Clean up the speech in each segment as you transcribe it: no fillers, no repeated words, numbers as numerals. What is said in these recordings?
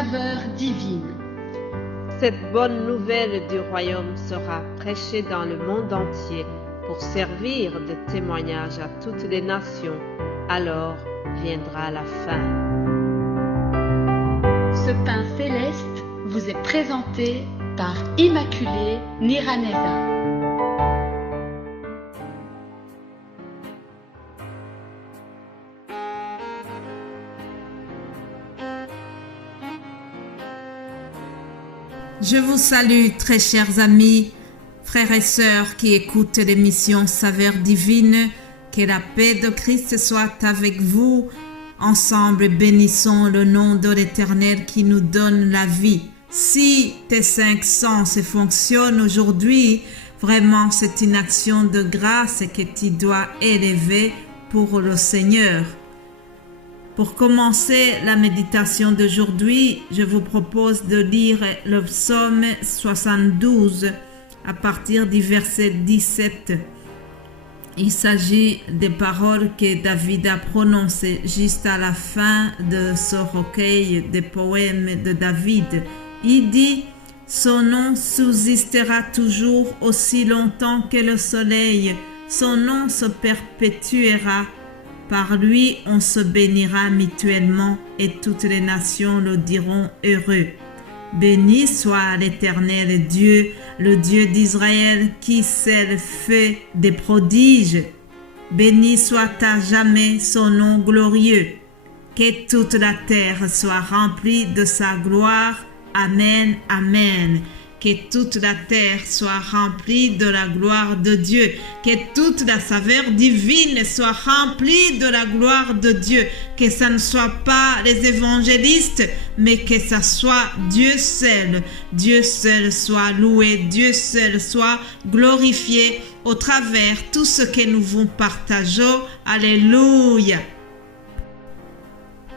saveur divine. Cette bonne nouvelle du royaume sera prêchée dans le monde entier pour servir de témoignage à toutes les nations. Alors viendra la fin. Ce pain céleste vous est présenté par Immaculée Niraneza. Je vous salue, très chers amis, frères et sœurs qui écoutent l'émission Saveur divine. Que la paix de Christ soit avec vous. Ensemble, bénissons le nom de l'Éternel qui nous donne la vie. Si tes 5 sens fonctionnent aujourd'hui, vraiment c'est une action de grâce que tu dois élever pour le Seigneur. Pour commencer la méditation d'aujourd'hui, je vous propose de lire le psaume 72 à partir du verset 17. Il s'agit des paroles que David a prononcées juste à la fin de ce recueil des poèmes de David. Il dit « Son nom subsistera toujours aussi longtemps que le soleil, son nom se perpétuera. Par lui, on se bénira mutuellement et toutes les nations le diront heureux. Béni soit l'Éternel Dieu, le Dieu d'Israël qui seul fait des prodiges. Béni soit à jamais son nom glorieux. Que toute la terre soit remplie de sa gloire. Amen, amen. Que toute la terre soit remplie de la gloire de Dieu. Que toute la saveur divine soit remplie de la gloire de Dieu. Que ça ne soit pas les évangélistes, mais que ça soit Dieu seul. Dieu seul soit loué, Dieu seul soit glorifié au travers tout ce que nous vous partageons. Alléluia.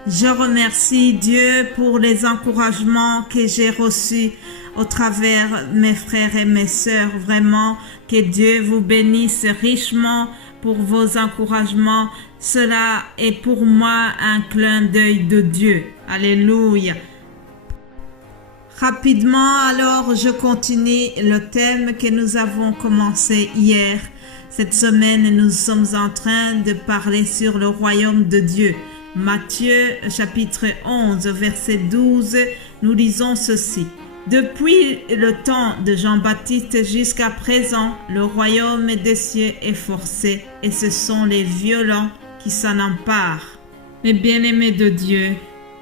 Je remercie Dieu pour les encouragements que j'ai reçus au travers mes frères et mes sœurs. Vraiment, que Dieu vous bénisse richement pour vos encouragements. Cela est pour moi un clin d'œil de Dieu. Alléluia. Rapidement, alors, je continue le thème que nous avons commencé hier. Cette semaine, nous sommes en train de parler sur le royaume de Dieu. Matthieu chapitre 11 verset 12, nous lisons ceci. Depuis le temps de Jean-Baptiste jusqu'à présent, le royaume des cieux est forcé et ce sont les violents qui s'en emparent. Mes bien-aimés de Dieu,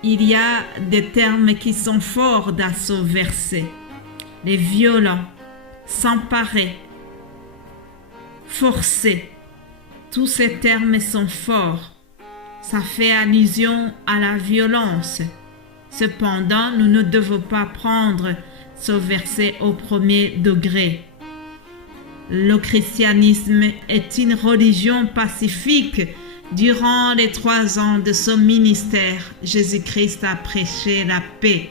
il y a des termes qui sont forts dans ce verset. Les violents, s'emparer, forcer, tous ces termes sont forts. Ça fait allusion à la violence. Cependant, nous ne devons pas prendre ce verset au premier degré. Le christianisme est une religion pacifique. Durant les 3 ans de son ministère, Jésus-Christ a prêché la paix.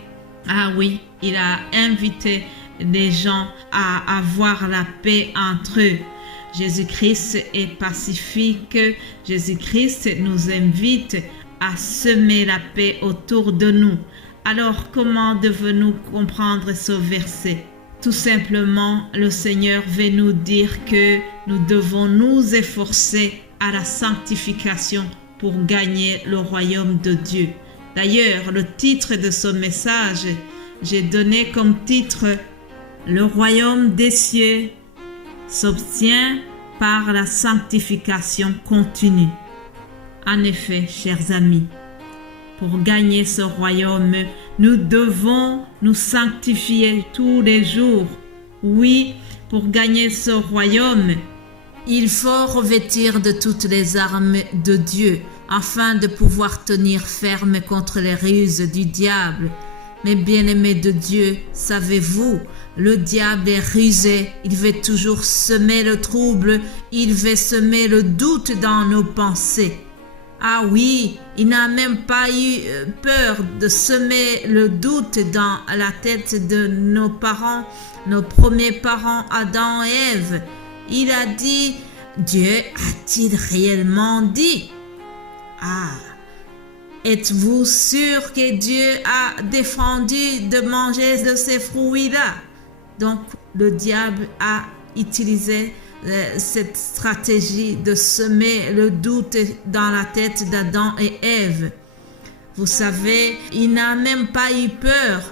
Ah oui, il a invité les gens à avoir la paix entre eux. Jésus-Christ est pacifique. Jésus-Christ nous invite à semer la paix autour de nous. Alors, comment devons-nous comprendre ce verset? Tout simplement, le Seigneur veut nous dire que nous devons nous efforcer à la sanctification pour gagner le royaume de Dieu. D'ailleurs, le titre de ce message, j'ai donné comme titre « Le royaume des cieux s'obtient par la sanctification continue ». En effet, chers amis, pour gagner ce royaume, nous devons nous sanctifier tous les jours. Oui, pour gagner ce royaume, il faut revêtir de toutes les armes de Dieu afin de pouvoir tenir ferme contre les ruses du diable. Mes bien-aimés de Dieu, savez-vous, le diable est rusé, il veut toujours semer le trouble, il veut semer le doute dans nos pensées. Ah oui, il n'a même pas eu peur de semer le doute dans la tête de nos parents, nos premiers parents Adam et Ève. Il a dit, Dieu a-t-il réellement dit? Ah, Êtes-vous sûr que Dieu a défendu de manger de ces fruits-là? Donc, le diable a utilisé cette stratégie de semer le doute dans la tête d'Adam et Ève. Vous savez, il n'a même pas eu peur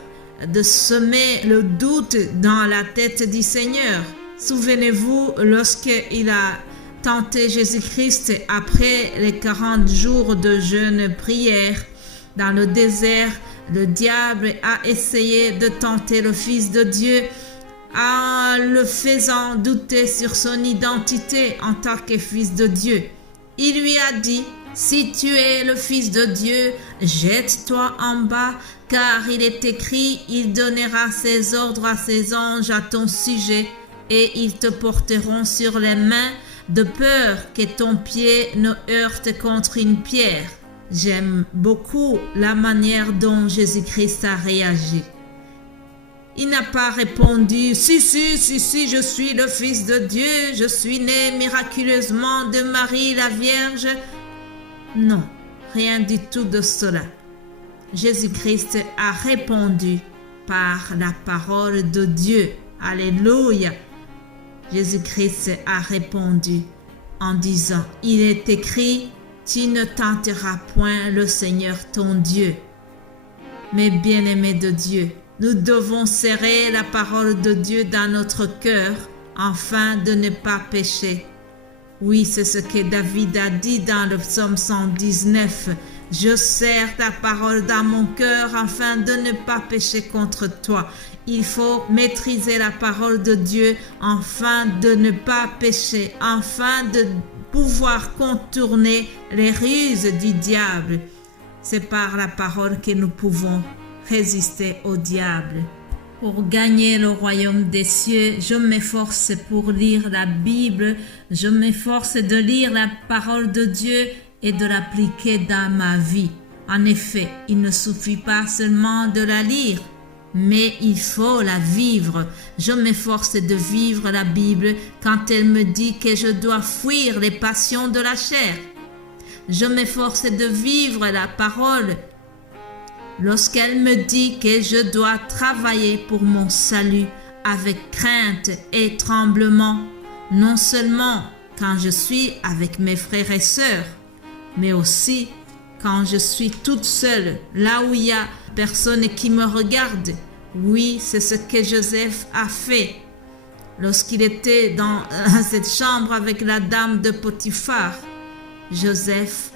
de semer le doute dans la tête du Seigneur. Souvenez-vous, lorsqu'il a tenté Jésus-Christ après les 40 jours de jeûne prière dans le désert, le diable a essayé de tenter le Fils de Dieu en le faisant douter sur son identité en tant que Fils de Dieu. Il lui a dit: si tu es le Fils de Dieu, jette-toi en bas, car il est écrit, il donnera ses ordres à ses anges à ton sujet, et ils te porteront sur les mains, de peur que ton pied ne heurte contre une pierre. J'aime beaucoup la manière dont Jésus-Christ a réagi. Il n'a pas répondu: si, je suis le Fils de Dieu, je suis né miraculeusement de Marie la Vierge. Non, rien du tout de cela. Jésus-Christ a répondu par la parole de Dieu. Alléluia. Jésus-Christ a répondu en disant: il est écrit, tu ne tenteras point le Seigneur ton Dieu. Mes bien-aimés de Dieu, nous devons serrer la parole de Dieu dans notre cœur afin de ne pas pécher. Oui, c'est ce que David a dit dans le psaume 119. Je serre ta parole dans mon cœur afin de ne pas pécher contre toi. Il faut maîtriser la parole de Dieu afin de ne pas pécher, afin de pouvoir contourner les ruses du diable. C'est par la parole que nous pouvons résister au diable. Pour gagner le royaume des cieux, je m'efforce pour lire la Bible, je m'efforce de lire la parole de Dieu et de l'appliquer dans ma vie. En effet, il ne suffit pas seulement de la lire, mais il faut la vivre. Je m'efforce de vivre la Bible quand elle me dit que je dois fuir les passions de la chair. Je m'efforce de vivre la parole lorsqu'elle me dit que je dois travailler pour mon salut avec crainte et tremblement, non seulement quand je suis avec mes frères et sœurs, mais aussi quand je suis toute seule, là où il y a personne qui me regarde. Oui, c'est ce que Joseph a fait lorsqu'il était dans cette chambre avec la dame de Potiphar. Joseph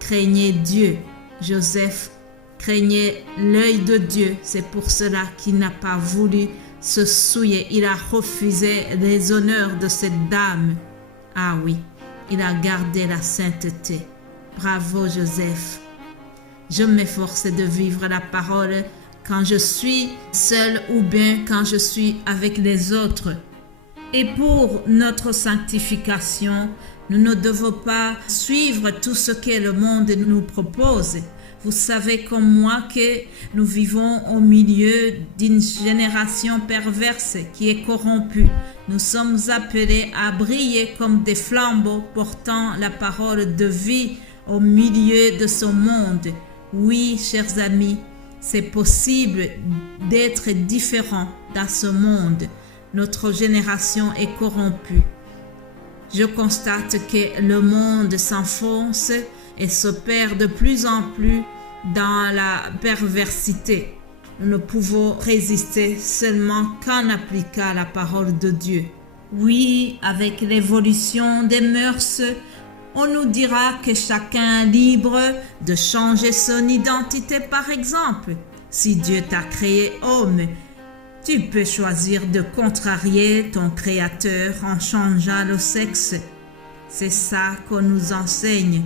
craignait Dieu. Joseph craignait l'œil de Dieu. C'est pour cela qu'il n'a pas voulu se souiller. Il a refusé les honneurs de cette dame. Ah oui, il a gardé la sainteté. Bravo Joseph. Je m'efforce de vivre la parole quand je suis seule ou bien quand je suis avec les autres. Et pour notre sanctification, nous ne devons pas suivre tout ce que le monde nous propose. Vous savez comme moi que nous vivons au milieu d'une génération perverse qui est corrompue. Nous sommes appelés à briller comme des flambeaux portant la parole de vie au milieu de ce monde. Oui, chers amis, c'est possible d'être différent dans ce monde. Notre génération est corrompue. Je constate que le monde s'enfonce et se perd de plus en plus dans la perversité. Nous ne pouvons résister seulement qu'en appliquant la parole de Dieu. Oui, avec l'évolution des mœurs, on nous dira que chacun est libre de changer son identité par exemple. Si Dieu t'a créé homme, tu peux choisir de contrarier ton Créateur en changeant le sexe. C'est ça qu'on nous enseigne.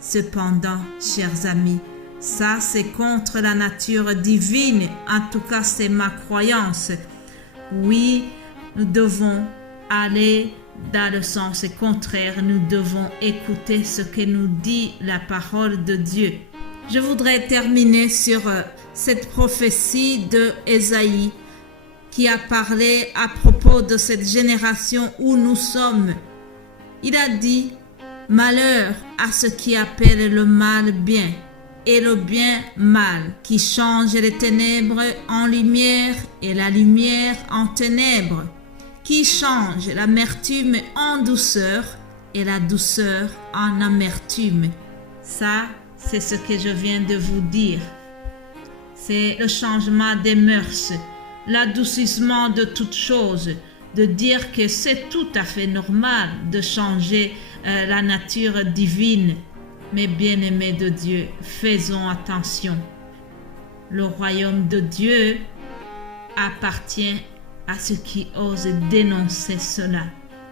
Cependant, chers amis, ça c'est contre la nature divine. En tout cas, c'est ma croyance. Oui, nous devons aller dans le sens contraire. Nous devons écouter ce que nous dit la parole de Dieu. Je voudrais terminer sur cette prophétie de Ésaïe qui a parlé à propos de cette génération où nous sommes. Il a dit: Malheur à ceux qui appellent le mal bien et le bien mal, qui changent les ténèbres en lumière et la lumière en ténèbres, qui changent l'amertume en douceur et la douceur en amertume. Ça, c'est ce que je viens de vous dire. C'est le changement des mœurs, l'adoucissement de toutes choses, de dire que c'est tout à fait normal de changer la nature divine. Mais bien-aimés de Dieu, faisons attention. Le royaume de Dieu appartient à ceux qui osent dénoncer cela,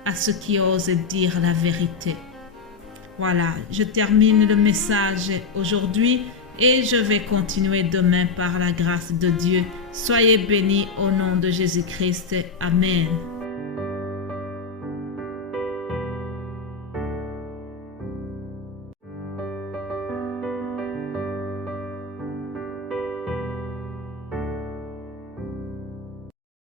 à ceux qui osent dire la vérité. Voilà, je termine le message aujourd'hui et je vais continuer demain par la grâce de Dieu. Soyez bénis au nom de Jésus-Christ. Amen.